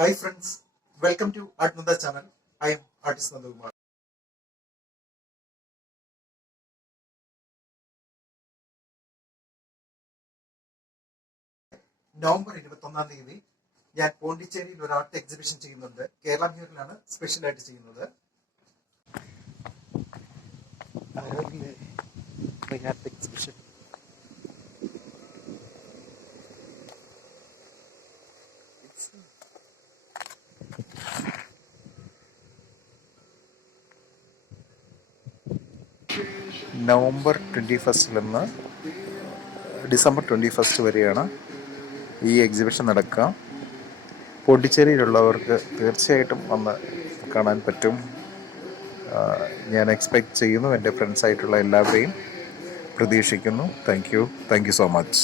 Hi friends, welcome to Art Nanda channel. I am artist Nandakumar. November 21 ഞാൻ പോണ്ടിച്ചേരിയിൽ ഒരു art exhibition ചെയ്യുന്നുണ്ട്. കേരള മ്യൂറിലാണ് സ്പെഷ്യലായിട്ട് ചെയ്യുന്നത്. ആർട്ട് എക്സിബിഷൻ നവംബർ 21 നിന്ന് ഡിസംബർ 21 വരെയാണ് ഈ എക്സിബിഷൻ നടക്കുക. പോണ്ടിച്ചേരിയിലുള്ളവർക്ക് തീർച്ചയായിട്ടും വന്ന് കാണാൻ പറ്റും. ഞാൻ എക്സ്പെക്റ്റ് ചെയ്യുന്നു, എൻ്റെ ഫ്രണ്ട്സായിട്ടുള്ള എല്ലാവരെയും പ്രതീക്ഷിക്കുന്നു. Thank you so much.